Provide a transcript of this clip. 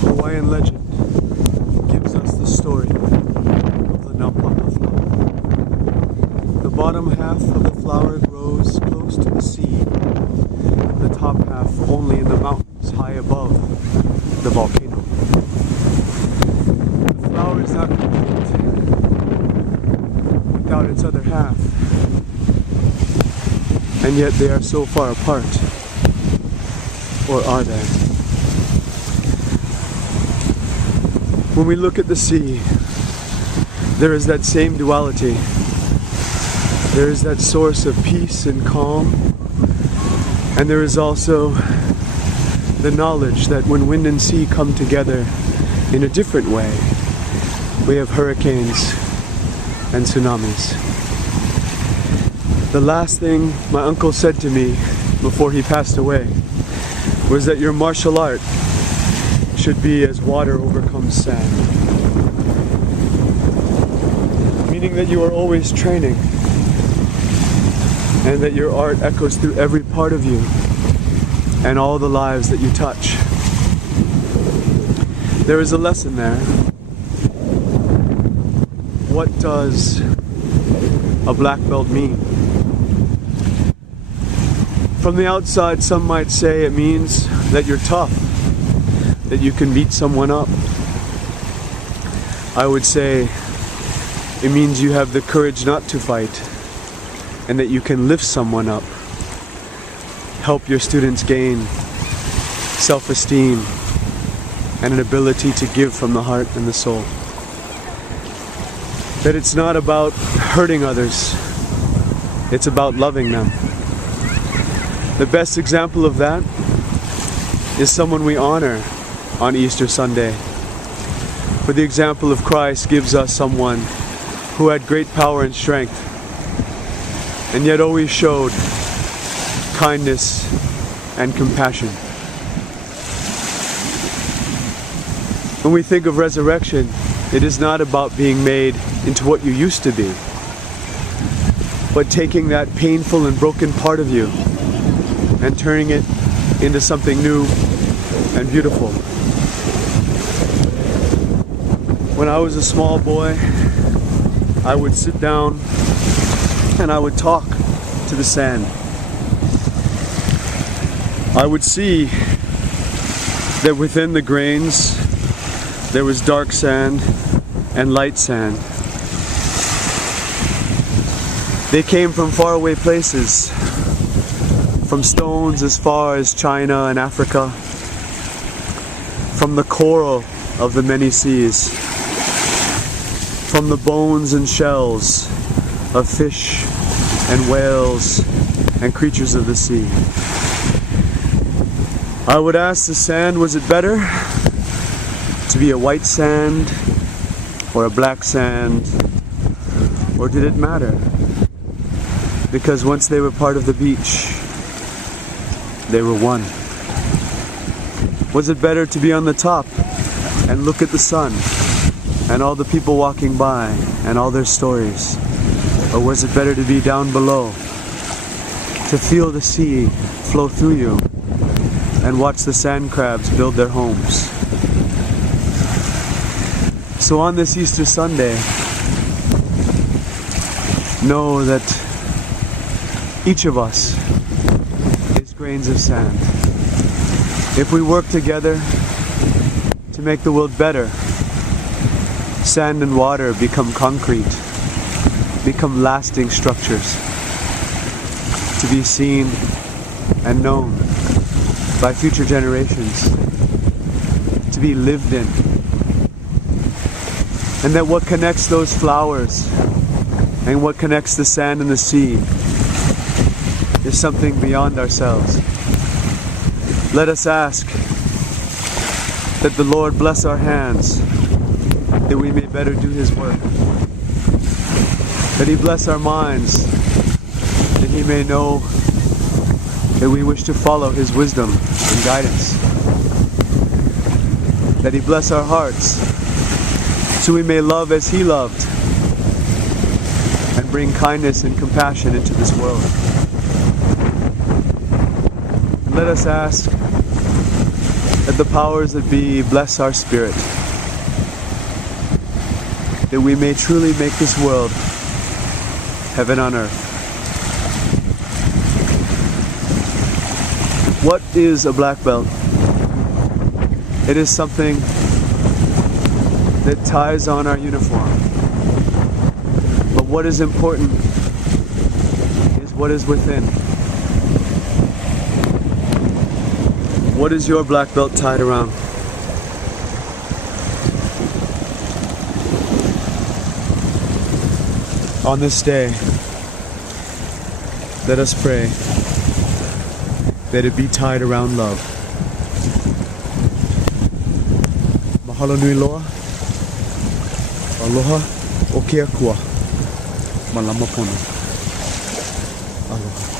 Hawaiian legend gives us the story of the Naupaka flower. The bottom half of the flower grows close to the sea, the top half only in the mountains high above the volcano. The flower is not complete without its other half, and yet they are so far apart. Or are they? When we look at the sea, there is that same duality. There is that source of peace and calm, and there is also the knowledge that when wind and sea come together in a different way, we have hurricanes and tsunamis. The last thing my uncle said to me before he passed away was that your martial art should be as water overcomes sand. Meaning that you are always training, and that your art echoes through every part of you and all the lives that you touch. There is a lesson there. What does a black belt mean? From the outside, some might say it means that you're tough, that you can beat someone up. I would say it means you have the courage not to fight, and that you can lift someone up, help your students gain self-esteem and an ability to give from the heart and the soul. That it's not about hurting others, it's about loving them. The best example of that is someone we honor on Easter Sunday. For the example of Christ gives us someone who had great power and strength, and yet always showed kindness and compassion. When we think of resurrection, it is not about being made into what you used to be, but taking that painful and broken part of you and turning it into something new and beautiful. When I was a small boy, I would sit down and I would talk to the sand. I would see that within the grains there was dark sand and light sand. They came from faraway places, from stones as far as China and Africa, from the coral of the many seas, from the bones and shells of fish and whales and creatures of the sea. I would ask the sand, was it better to be a white sand or a black sand, or did it matter? Because once they were part of the beach, they were one. Was it better to be on the top and look at the sun and all the people walking by and all their stories? Or was it better to be down below, to feel the sea flow through you and watch the sand crabs build their homes? So on this Easter Sunday, know that each of us is grains of sand. If we work together to make the world better, sand and water become concrete, become lasting structures to be seen and known by future generations, to be lived in. And that what connects those flowers and what connects the sand and the sea is something beyond ourselves. Let us ask that the Lord bless our hands, that we may better do His work. That He bless our minds, that He may know that we wish to follow His wisdom and guidance. That He bless our hearts, so we may love as He loved, and bring kindness and compassion into this world. let us ask that the powers that be bless our spirit, that we may truly make this world heaven on earth. What is a black belt? It is something that ties on our uniform. But what is important is what is within. What is your black belt tied around? On this day, let us pray that it be tied around love. Mahalo nui loa. Aloha o kia kua. Malama pono. Aloha.